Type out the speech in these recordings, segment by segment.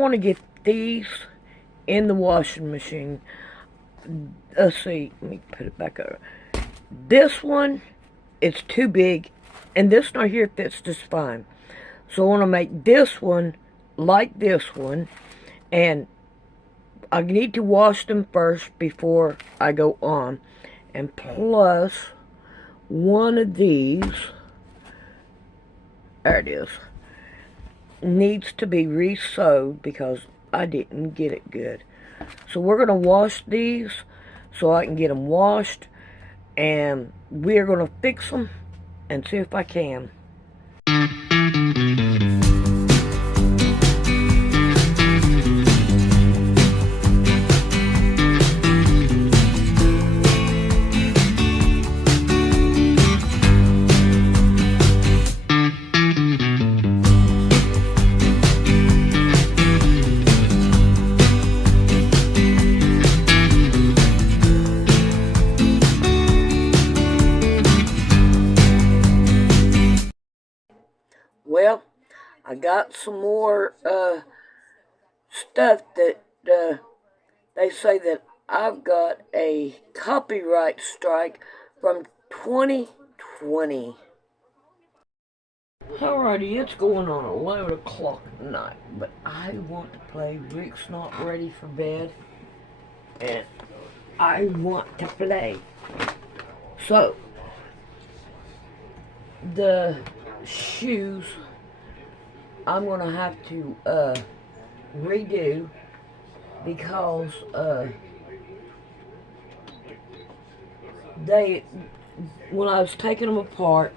want to get these in the washing machine. Let's see, let me put it back over. This one, it's too big, and this one here fits just fine. So I want to make this one like this one, and I need to wash them first before I go on. And plus, one of these, there it is, needs to be re-sewed because I didn't get it good. So we're going to wash these so I can get them washed, and we're going to fix them and see if I can. Well, I got some more stuff that they say that I've got a copyright strike from 2020. Alrighty, it's going on 11 o'clock at night, but I want to play. Rick's not ready for bed, and I want to play. So, the shoes I'm going to have to redo because when I was taking them apart,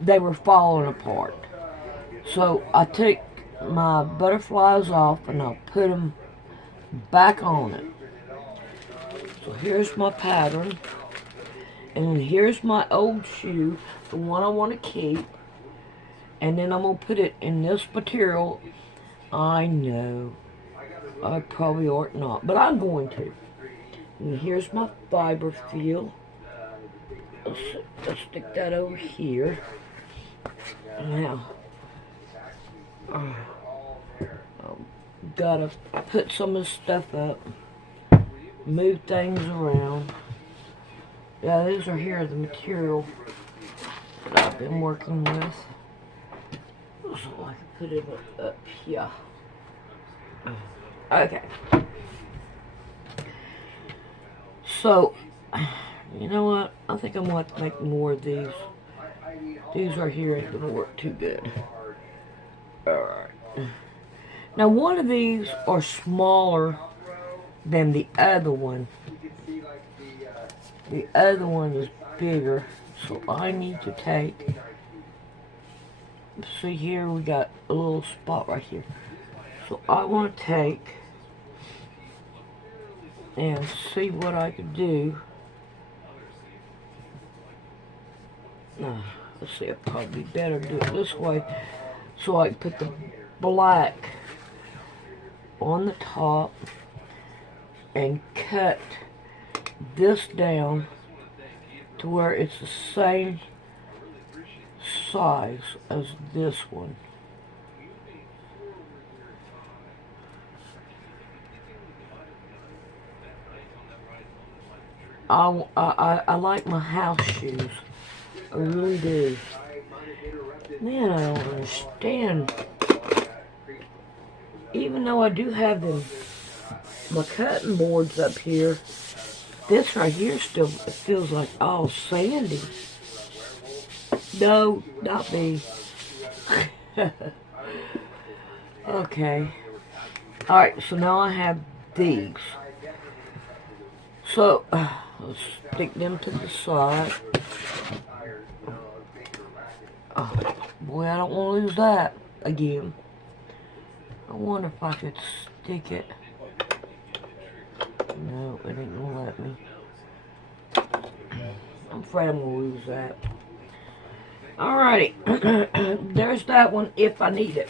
they were falling apart. So I took my butterflies off and I'll put them back on it. So here's my pattern, and here's my old shoe, the one I want to keep. And then I'm going to put it in this material. I know, I probably ought not, but I'm going to. And here's my fiber feel. Let's stick that over here. Now, gotta put some of this stuff up, move things around. Yeah, these are here, the material that I've been working with. So I can put it up here. Okay. So, you know what? I think I'm going to make more of these. These right here ain't going to work too good. Alright. Now, one of these are smaller than the other one. The other one is bigger. So I need to take... See here, we got a little spot right here. So I want to take and see what I can do. Let's see, I'd probably better do it this way so I can put the black on the top and cut this down to where it's the same size as this one. I like my house shoes. I really do. Man, I don't understand. Even though I do have them, my cutting boards up here, this right here still feels like all sandy. No, not me. Okay. Alright, so now I have these. So, let's stick them to the side. Oh, boy, I don't want to lose that again. I wonder if I could stick it. No, it ain't gonna let me. I'm afraid I'm gonna lose that. Alrighty, there's that one if I need it.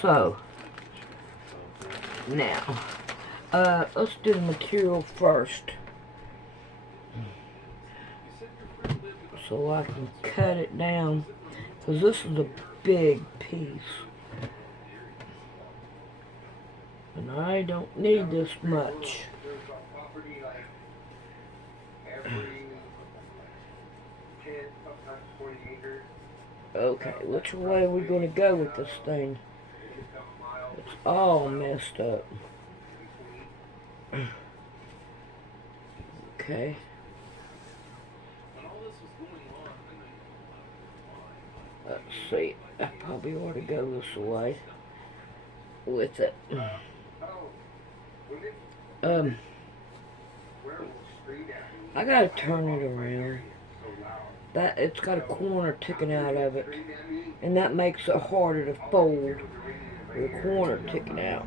So, now, let's do the material first. So I can cut it down, because this is a big piece. And I don't need this much. Okay, which way are we going to go with this thing? It's all messed up. Okay. Let's see. I probably ought to go this way with it. I gotta turn it around. It's got a corner ticking out of it, and that makes it harder to fold with a corner ticking out.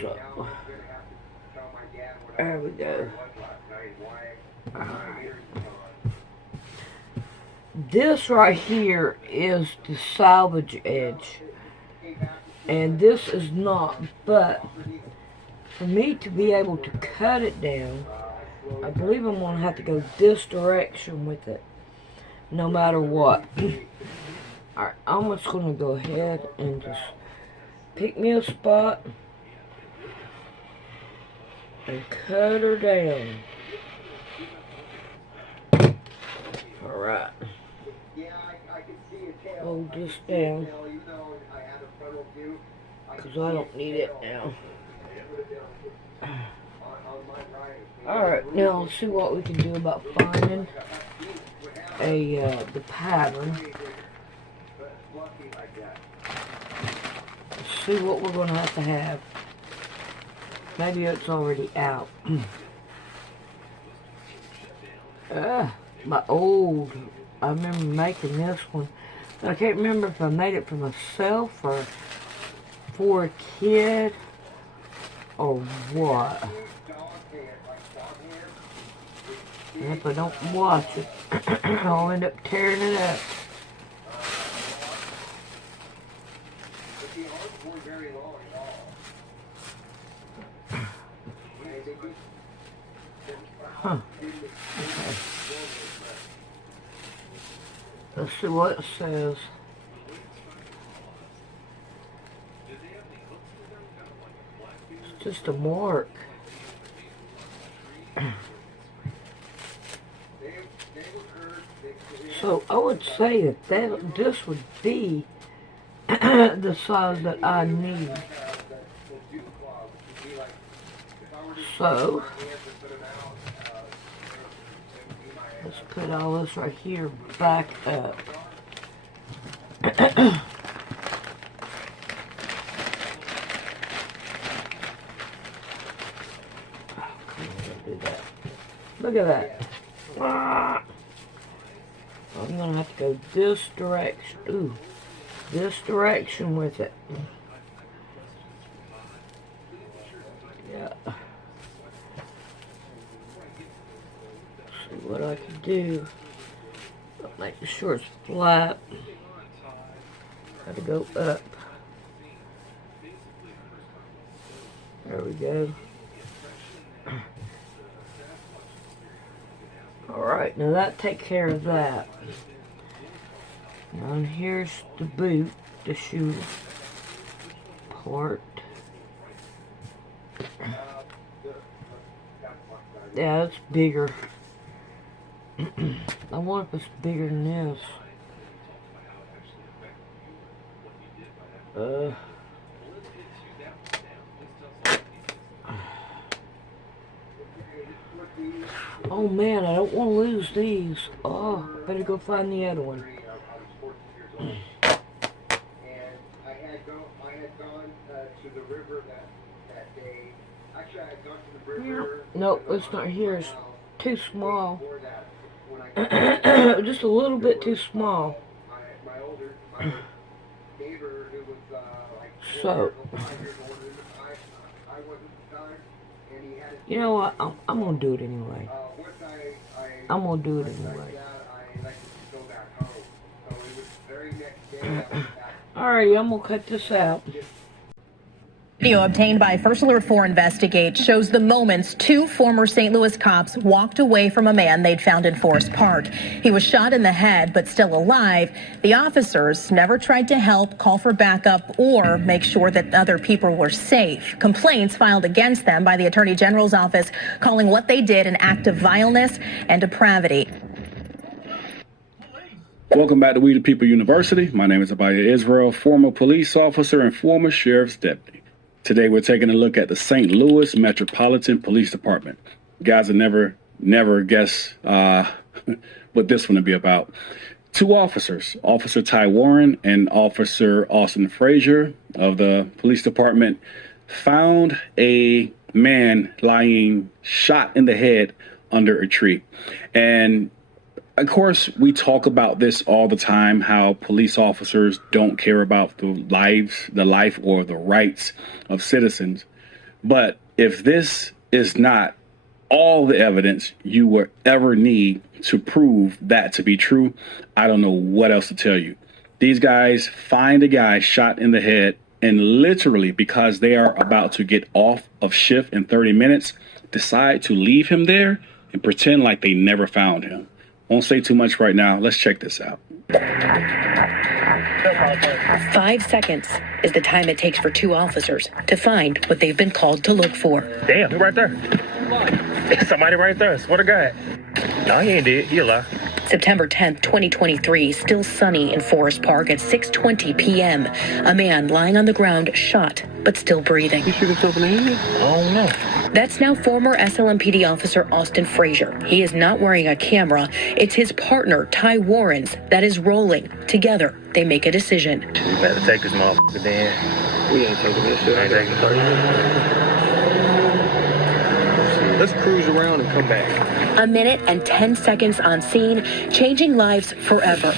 So there we go. This right here is the salvage edge, and this is not, but for me to be able to cut it down, I believe I'm going to have to go this direction with it, no matter what. Alright, I'm just going to go ahead and just pick me a spot and cut her down. Alright. Hold this down, because I don't need it now. Alright, now let's see what we can do about finding the pattern. Let's see what we're going to have. Maybe it's already out. My old, I remember making this one. I can't remember if I made it for myself or for a kid or what. And if I don't watch it, I'll end up tearing it up. Huh. Okay. Let's see what it says. It's just a mark. So I would say that this would be the size that I need. So let's put all this right here back up. Look at that. I'm going to have to go this direction. Ooh, this direction with it. Yeah. See what I can do. Make sure it's flat. Got to go up. There we go. Alright, now that takes care of that. Now here's the boot, the shoe part. Yeah, it's bigger. I wonder if it's bigger than this. Oh man, I don't want to lose these. Oh, better go find the other one. And I had gone to the river that day. Actually, I had gone to the river. Nope, it's not here. It's too small. Just a little bit too small. My neighbor, who was like 4 So, or 5 years older than I was at the time, and he had his, you know what? I'm gonna do it anyway. once I'm gonna do it like anyway. that, I elected to go back home. So it was the very next day I went back. Alrighty, I'm gonna cut this out. Video obtained by First Alert 4 Investigate shows the moments two former St. Louis cops walked away from a man they'd found in Forest Park. He was shot in the head, but still alive. The officers never tried to help, call for backup, or make sure that other people were safe. Complaints filed against them by the Attorney General's office, calling what they did an act of vileness and depravity. Welcome back to We the People University. My name is Abaya Israel, former police officer and former sheriff's deputy. Today we're taking a look at the St. Louis Metropolitan Police Department. You guys will never guess what this one will be about. Two officers, Officer Ty Warren and Officer Austin Frazier of the police department, found a man lying shot in the head under a tree. And of course, we talk about this all the time, how police officers don't care about the life or the rights of citizens. But if this is not all the evidence you will ever need to prove that to be true, I don't know what else to tell you. These guys find a guy shot in the head, and literally, because they are about to get off of shift in 30 minutes, decide to leave him there and pretend like they never found him. Won't say too much right now. Let's check this out. 5 seconds is the time it takes for two officers to find what they've been called to look for. Damn, he right there. Somebody right there. Swear to God. No, he ain't dead. He alive. September 10th, 2023, still sunny in Forest Park at 6:20 p.m. A man lying on the ground, shot, but still breathing. He shoot himself in the head? I don't know. That's now former SLMPD officer Austin Frazier. He is not wearing a camera. It's his partner, Ty Warren's, that is rolling. Together, they make a decision. We better take this motherfucker down. We ain't taking this shit. I ain't taking 30 minutes. Let's cruise around and come back. A minute and 10 seconds on scene, changing lives forever.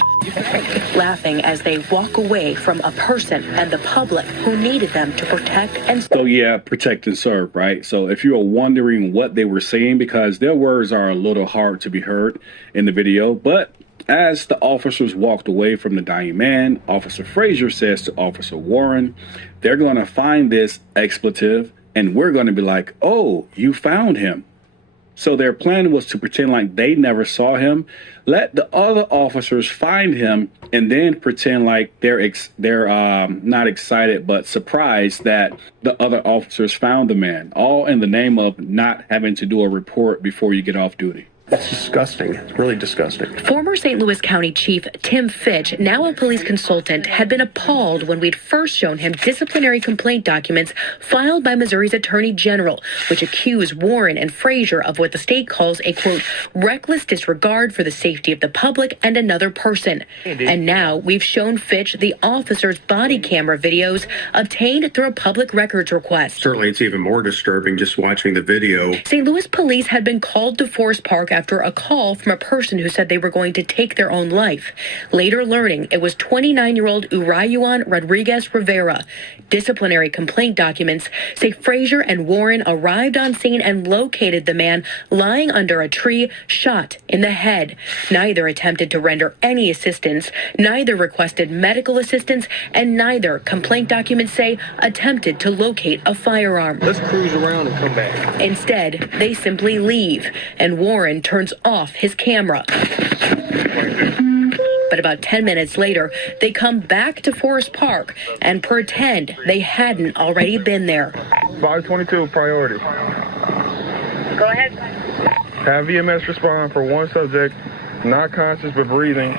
Laughing as they walk away from a person and the public who needed them to protect and... So yeah, protect and serve, right? So if you are wondering what they were saying, because their words are a little hard to be heard in the video, but as the officers walked away from the dying man, Officer Frazier says to Officer Warren, they're going to find this expletive and we're going to be like, oh, you found him. So their plan was to pretend like they never saw him, let the other officers find him, and then pretend like they're not excited but surprised that the other officers found the man, all in the name of not having to do a report before you get off duty. That's disgusting. It's really disgusting. Former St. Louis County Chief Tim Fitch, now a police consultant, had been appalled when we'd first shown him disciplinary complaint documents filed by Missouri's Attorney General, which accuse Warren and Frazier of what the state calls a, quote, reckless disregard for the safety of the public and another person. And now we've shown Fitch the officer's body camera videos obtained through a public records request. Certainly, it's even more disturbing just watching the video. St. Louis police had been called to Forest Park after a call from a person who said they were going to take their own life. Later learning it was 29-year-old Urayuan Rodriguez Rivera. Disciplinary complaint documents say Frazier and Warren arrived on scene and located the man lying under a tree, shot in the head. Neither attempted to render any assistance, neither requested medical assistance, and neither, complaint documents say, attempted to locate a firearm. Let's cruise around and come back. Instead, they simply leave, and Warren turns off his camera. But about 10 minutes later, they come back to Forest Park and pretend they hadn't already been there. 522 priority. Go ahead. Have EMS respond for one subject, not conscious but breathing,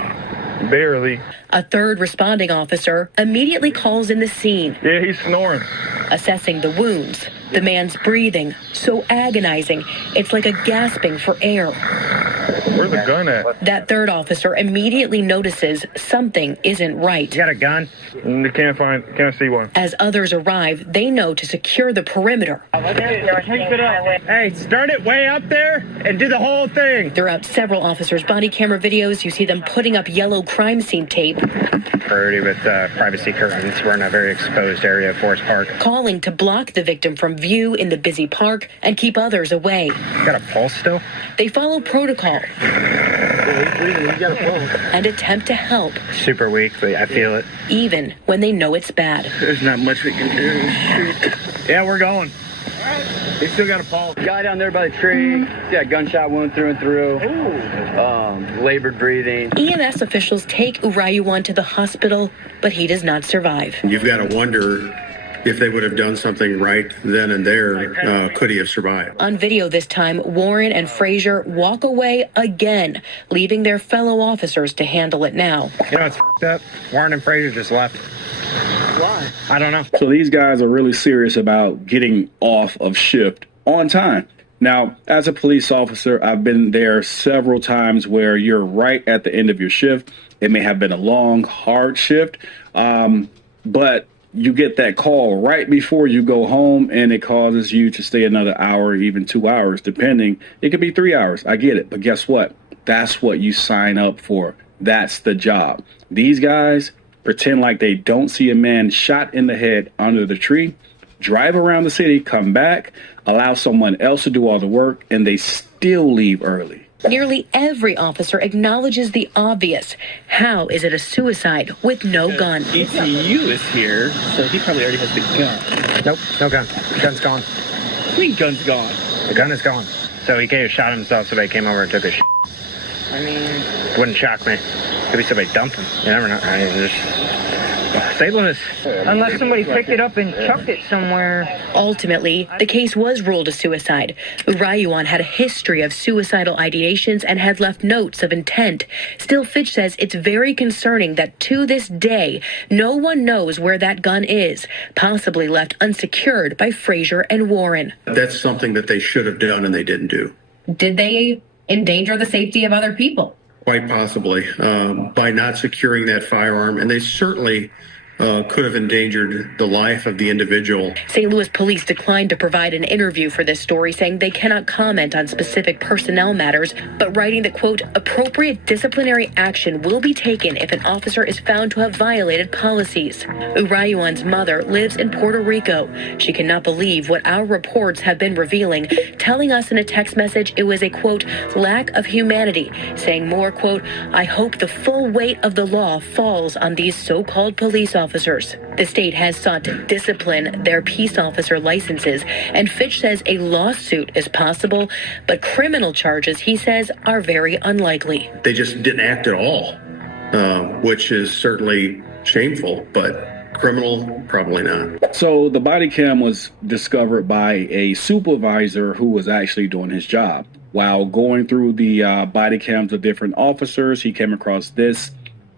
barely. A third responding officer immediately calls in the scene. Yeah, he's snoring. Assessing the wounds. The man's breathing, so agonizing, it's like a gasping for air. Where's the gun at? That third officer immediately notices something isn't right. You got a gun? Can't see one. As others arrive, they know to secure the perimeter. Hey, start it way up there and do the whole thing. Throughout several officers' body camera videos, you see them putting up yellow crime scene tape. Priority with privacy curtains. We're in a very exposed area of Forest Park. Calling to block the victim from view in the busy park and keep others away. Got a pulse still? They follow protocol and attempt to help. Super weak, but I feel it. Even when they know it's bad. There's not much we can do. Shoot. Yeah, we're going. They still got a pulse. Guy down there by the tree. Yeah, gunshot wound through and through. Labored breathing. EMS officials take Urayuan to the hospital, but he does not survive. You've got to wonder if they would have done something right then and there, could he have survived? On video this time, Warren and Frazier walk away again, leaving their fellow officers to handle it now. You know what's f***ed up? Warren and Frazier just left. Why? I don't know. So these guys are really serious about getting off of shift on time. Now, as a police officer, I've been there several times where you're right at the end of your shift. It may have been a long, hard shift, but you get that call right before you go home, and it causes you to stay another hour, even 2 hours, depending. It could be 3 hours. I get it. But guess what? That's what you sign up for. That's the job. These guys pretend like they don't see a man shot in the head under the tree, drive around the city, come back, allow someone else to do all the work, and they still leave early. Nearly every officer acknowledges the obvious. How is it a suicide with no gun? ECU is here, so he probably already has the gun. Nope, no gun. Gun's gone. What do you mean gun's gone? The gun is gone. So he could have shot himself. Somebody came over and took his shit. I mean... Wouldn't shock me. Could be somebody dumped him. You never know. I mean, St. Louis. Unless somebody picked it up and chucked it somewhere. Ultimately, the case was ruled a suicide. Urayuan had a history of suicidal ideations and had left notes of intent. Still, Fitch says it's very concerning that to this day, no one knows where that gun is, possibly left unsecured by Frazier and Warren. That's something that they should have done and they didn't do. Did they endanger the safety of other people? Quite possibly, by not securing that firearm, and they certainly could have endangered the life of the individual. St. Louis police declined to provide an interview for this story, saying they cannot comment on specific personnel matters, but writing that, quote, appropriate disciplinary action will be taken if an officer is found to have violated policies. Urayuan's mother lives in Puerto Rico. She cannot believe what our reports have been revealing, telling us in a text message it was a, quote, lack of humanity, saying more, quote, I hope the full weight of the law falls on these so-called police officers. The state has sought to discipline their peace officer licenses, and Fitch says a lawsuit is possible, but criminal charges, he says, are very unlikely. They just didn't act at all, which is certainly shameful, but criminal, probably not. So the body cam was discovered by a supervisor who was actually doing his job. While going through the body cams of different officers, he came across this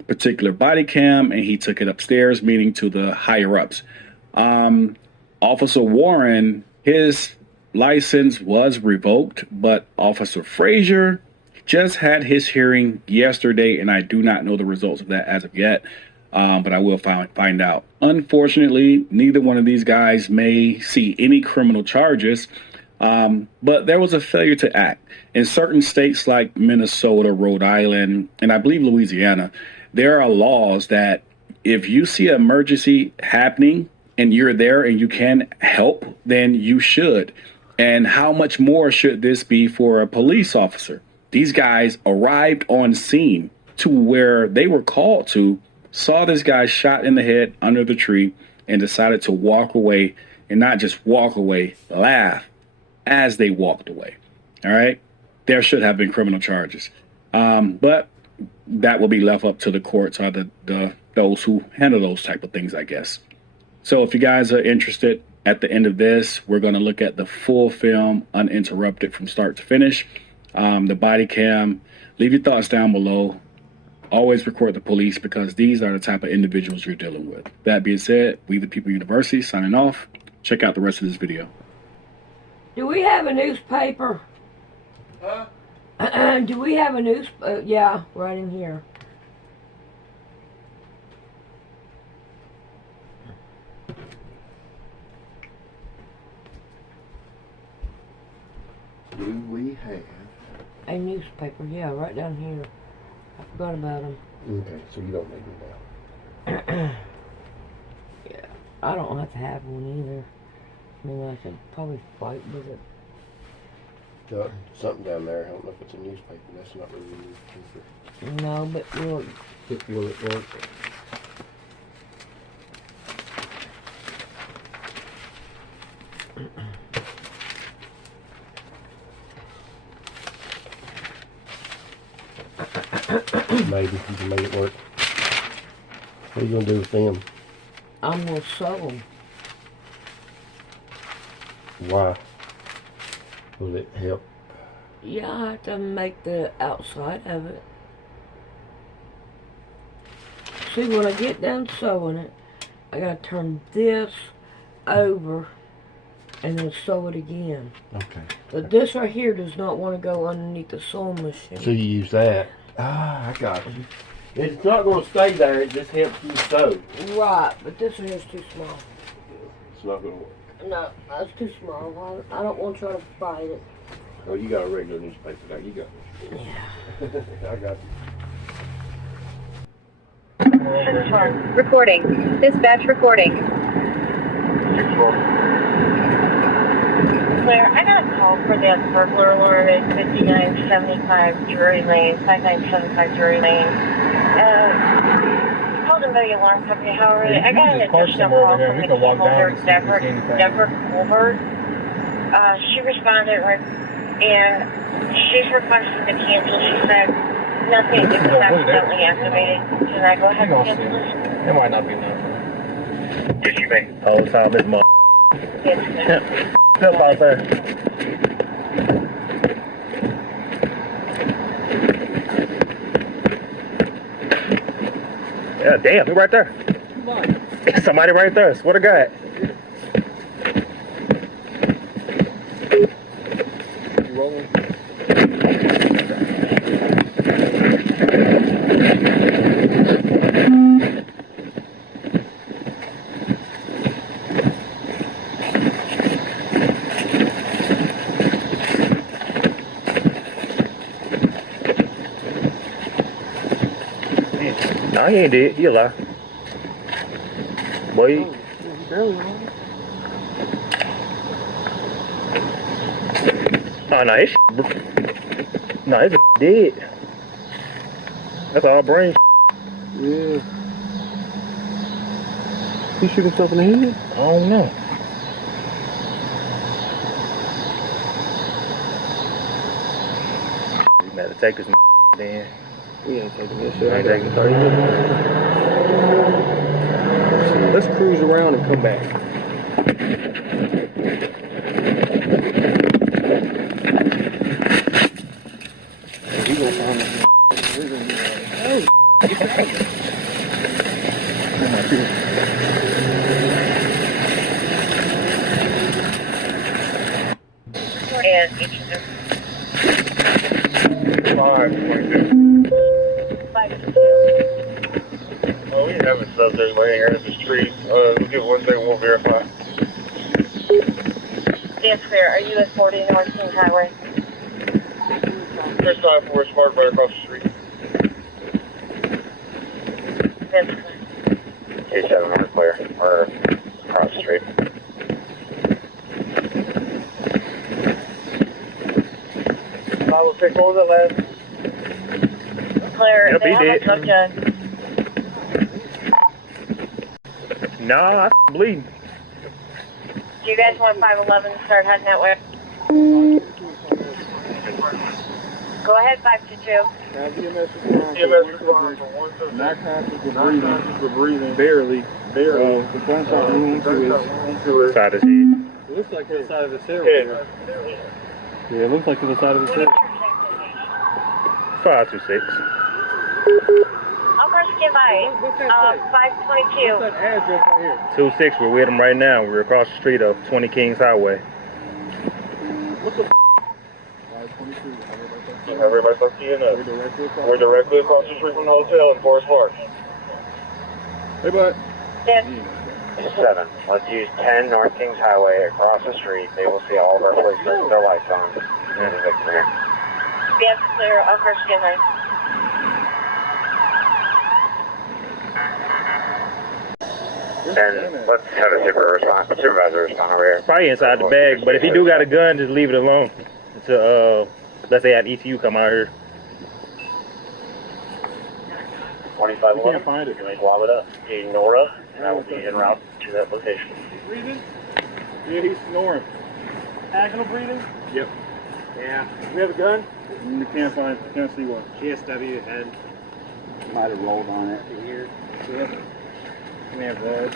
particular body cam and he took it upstairs, meaning to the higher ups. Officer Warren, his license was revoked, but Officer Frazier just had his hearing yesterday, and I do not know the results of that as of yet, but I will find out. Unfortunately, neither one of these guys may see any criminal charges, but there was a failure to act. In certain states like Minnesota, Rhode Island, and I believe Louisiana, there are laws that if you see an emergency happening and you're there and you can help, then you should. And how much more should this be for a police officer? These guys arrived on scene to where they were called to, saw this guy shot in the head under the tree, and decided to walk away, and not just walk away, laugh as they walked away. All right? There should have been criminal charges. But that will be left up to the courts or those who handle those type of things, I guess. So if you guys are interested, at the end of this, we're going to look at the full film uninterrupted from start to finish. The body cam. Leave your thoughts down below. Always record the police, because these are the type of individuals you're dealing with. That being said, We the People University signing off. Check out the rest of this video. Do we have a newspaper? Huh? Do we have a news? Yeah, right in here. Do we have? A newspaper, yeah, right down here. I forgot about them. Okay, so you don't need them now. Yeah, I don't have to have one either. I mean, I could probably fight with it. Something down there. I don't know if it's a newspaper. That's not really a newspaper. No, but look. Will it work? Maybe you can make it work. What are you gonna do with them? I'm gonna sew them. Why? Will it help? Yeah, I have to make the outside of it. See, when I get done sewing it, I gotta turn this over and then sew it again. Okay. But this right here does not want to go underneath the sewing machine. So you use that. Ah, I got you. It's not going to stay there. It just helps you sew. Right, but this one is too small. It's not going to work. No, that's too small. I don't want to try to fight it. Oh, you got a regular newspaper there. You got it. Yeah. I got you. Recording. Dispatch recording. Claire, I got a call for that burglar alarm at 5975 Drury Lane, 5975 Drury Lane. Called in by the alarm company. However, I got an additional call from the team over Deborah Colbert. She responded and she's requested to cancel. She said nothing. It was accidentally activated. Can I go ahead and cancel this? It might not be enough. Did you make the whole time this month? Yes, Step out there. Yeah, damn, he right there. Somebody right there. Swear to God. You rolling? No, he ain't dead. He alive. Boy. Oh, no, his no, his dead. That's all brain. Yeah. He shoot himself in the head? I don't know. You better take this then. We ain't taking this shit. I ain't taking 30 minutes. Let's cruise around and come back. We gonna find this. We're gonna be like, and each of them. 522. 522. Oh, we have a subject laying here in the street. We'll get one thing, we'll verify. That's clear. Are you at 40 North King Highway? First time for a smart right across the street. That's clear. K7, we're clear. We're across the street. I will take over the last. Claire, Yep, they he have did. a subject. Nah, I'm bleeding. Do you guys want 511 to start heading that way? Go ahead, 522. EMS respond for one subject. Not conscious but breathing. Barely. The gunshot wound to his Side of his head. It looks like to the side of his head. Yeah. Yeah, it looks like to the side of his head. 526. I'll first get by. What's that say? 522. What's that address right here? 26, we're with him right now. We're across the street of 20 Kings Highway. What the 522. Everybody's like EMS. We're directly across the street from the hotel in Forest Park. Hey, bud. Yes. 7. Let's use 10 North Kings Highway across the street. They will see all of our police with their lights on. Yes, clear. I'll first get by. And let's have a supervisor respond over here. Probably inside the bag, but if he do got a gun, just leave it alone. Until, let's say have ETU come out here. 2511. You can't find it. You may lob it up. Ignore us, and I will be en route to that location. Breathing? Yeah, he's snoring. Agonal breathing? Yep. Yeah. We have a gun? You can't see one. GSW head. Might have rolled on it. Here. Yep. May have rolled.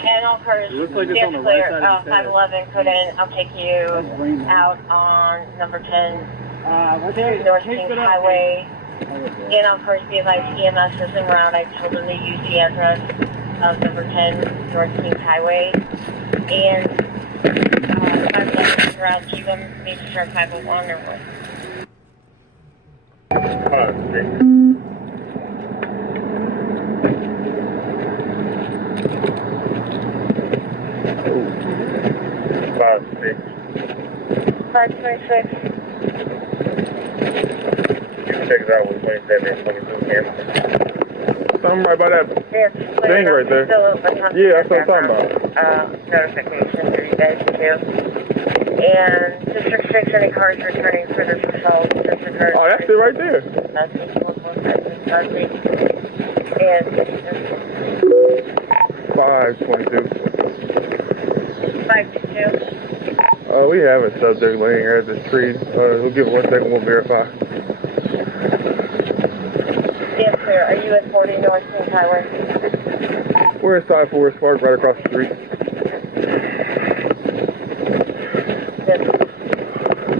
Channel cars, It looks like it's stand on the clear, right side of his head. 511, put in, I'll take you out on number 10, North Kings Highway. And on cars, be advised, EMS is en route. I told them to use the address of number 10, North Kings Highway. And 511 is en route. Do you want me to start 501 or what? Five, six. 526. You can check it out with 27 and 22 cameras. Something right by that thing right there. Yeah, that's what I'm talking about. Notification for you guys too. And District 6, any cars returning for this assault? Oh, that's it right there. And 522. 522. We have a subject laying here at the tree. We'll give it 1 second, we'll verify. Yes, sir. Are you at 40 North Kings Highway? We're inside Forest Park, right across the street. Yes.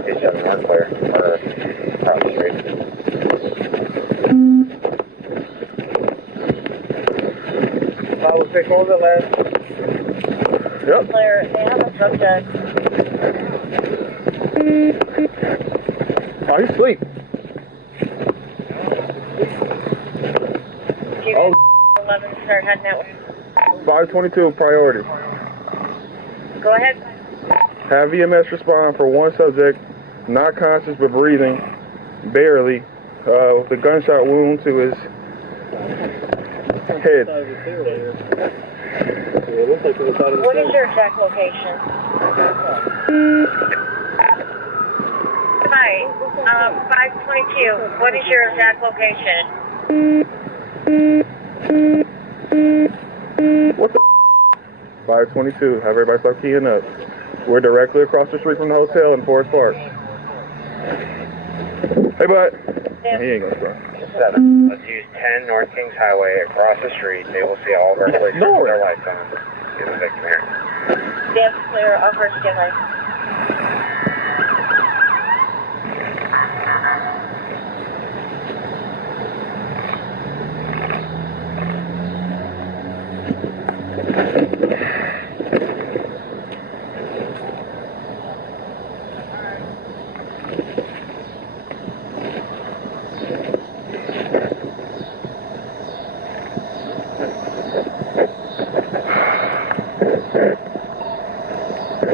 It's just more clear, or across the street. Follow 6, what was it last? Yep. Clear. They have a subject. Oh, he's asleep. Oh. 11, start heading that way. 522, priority. Go ahead. Have EMS respond for one subject, not conscious but breathing, barely, with a gunshot wound to his head. What is your exact location? Hi, 522. What is your exact location? What the 522, have everybody start keying up. We're directly across the street from the hotel in Forest Park. Hey, bud. Yeah. He ain't gonna start. 7. Let's use 10 North Kings Highway across the street. They will see all of our police with their lights on. Get the victim here. That's clear. I'll first get light.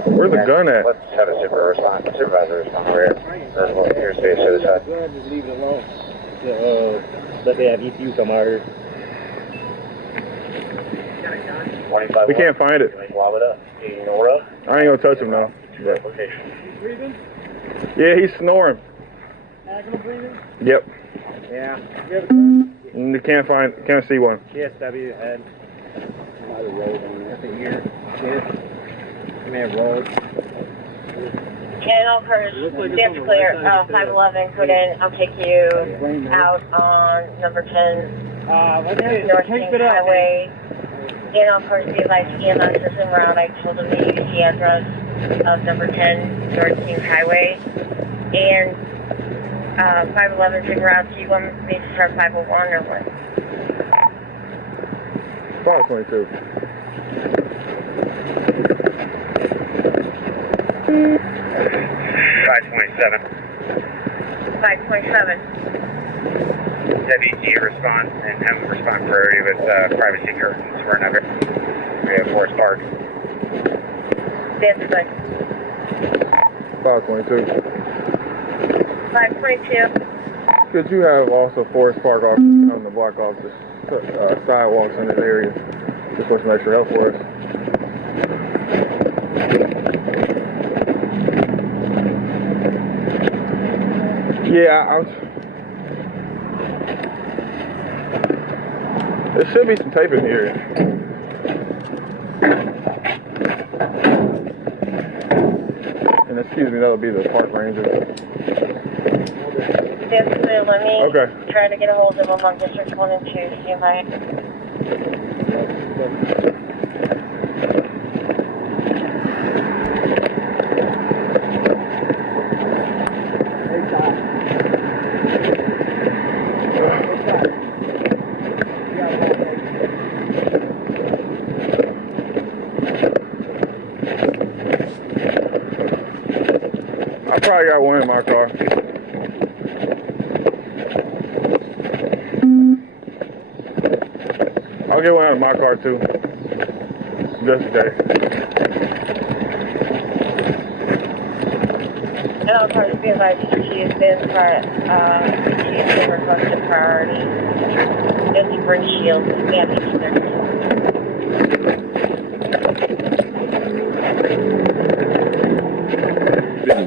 Where's the gun at? Let's have a supervisor respond over here. Here's the suicide. Go ahead, just leave it alone. Let they have ECU come out here. 25. We can't find it. Lob it up. You know where up? I ain't gonna touch him now. But Location. Breathing? yeah, he's snoring. Actual breathing? Yep. Yeah. You have a gun? Can't see one. GSW head. Might have rolled on it. Here. Yeah. You may have rolled. Channel cars, that's clear. 511, put in. I'll take you out on number 10, North Kings Highway. Channel cars, be advised, EMS is en route. I told them to use the address of number 10, North Kings Highway. And 511 is en route. Do you want me to start 501 or what? 522. 527. 527. WT respond and have them respond priority with privacy curtains. We're not here. We have Forest Park. That's good. 522. 522. Could you have also Forest Park officers come to block off the sidewalks in this area? Just for some extra help for us. Yeah, there should be some tape in here. And excuse me, another would be the park ranger. Definitely, let me Okay. try to get a hold of them on District 1 and 2, see if I... I probably got one in my car. I'll get one out of my car too. Just in case. And I'll try to be advised that she has been requested priority. Just to bring shields. Yeah, Visit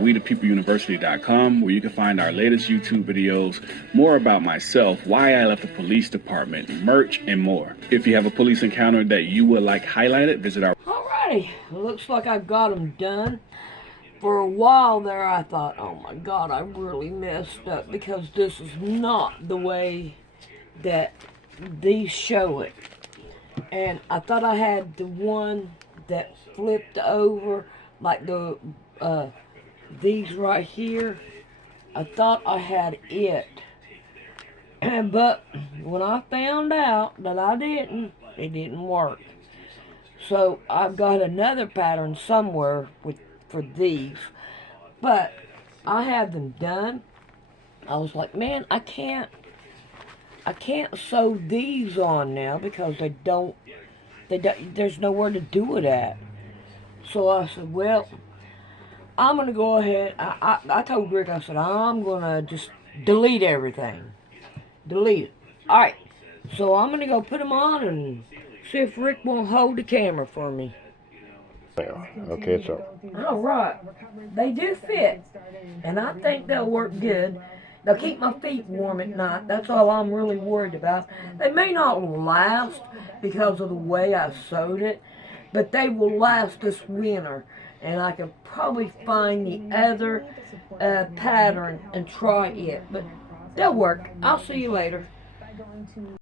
WeThePeopleUniversity.com, where you can find our latest YouTube videos, more about myself, why I left the police department, merch, and more. If you have a police encounter that you would like highlighted, visit our... Alrighty, looks like I've got them done. For a while there, I thought, oh my God, I really messed up, because this is not the way that these show it. And I thought I had the one that flipped over, like the these right here. I thought I had it, but when I found out that I didn't, it didn't work. So I've got another pattern somewhere for these, but I have them done. I was like, man, I can't sew these on now because there's nowhere to do it at. So I said, well, I'm going to go ahead. I told Rick, I said, I'm going to just delete everything. Delete it. Alright, so I'm going to go put them on and see if Rick won't hold the camera for me. Okay, so. Alright, they do fit, and I think they'll work good. They'll keep my feet warm at night. That's all I'm really worried about. They may not last because of the way I sewed it, but they will last this winter. And I can probably find the other pattern and try it. But they'll work. I'll see you later.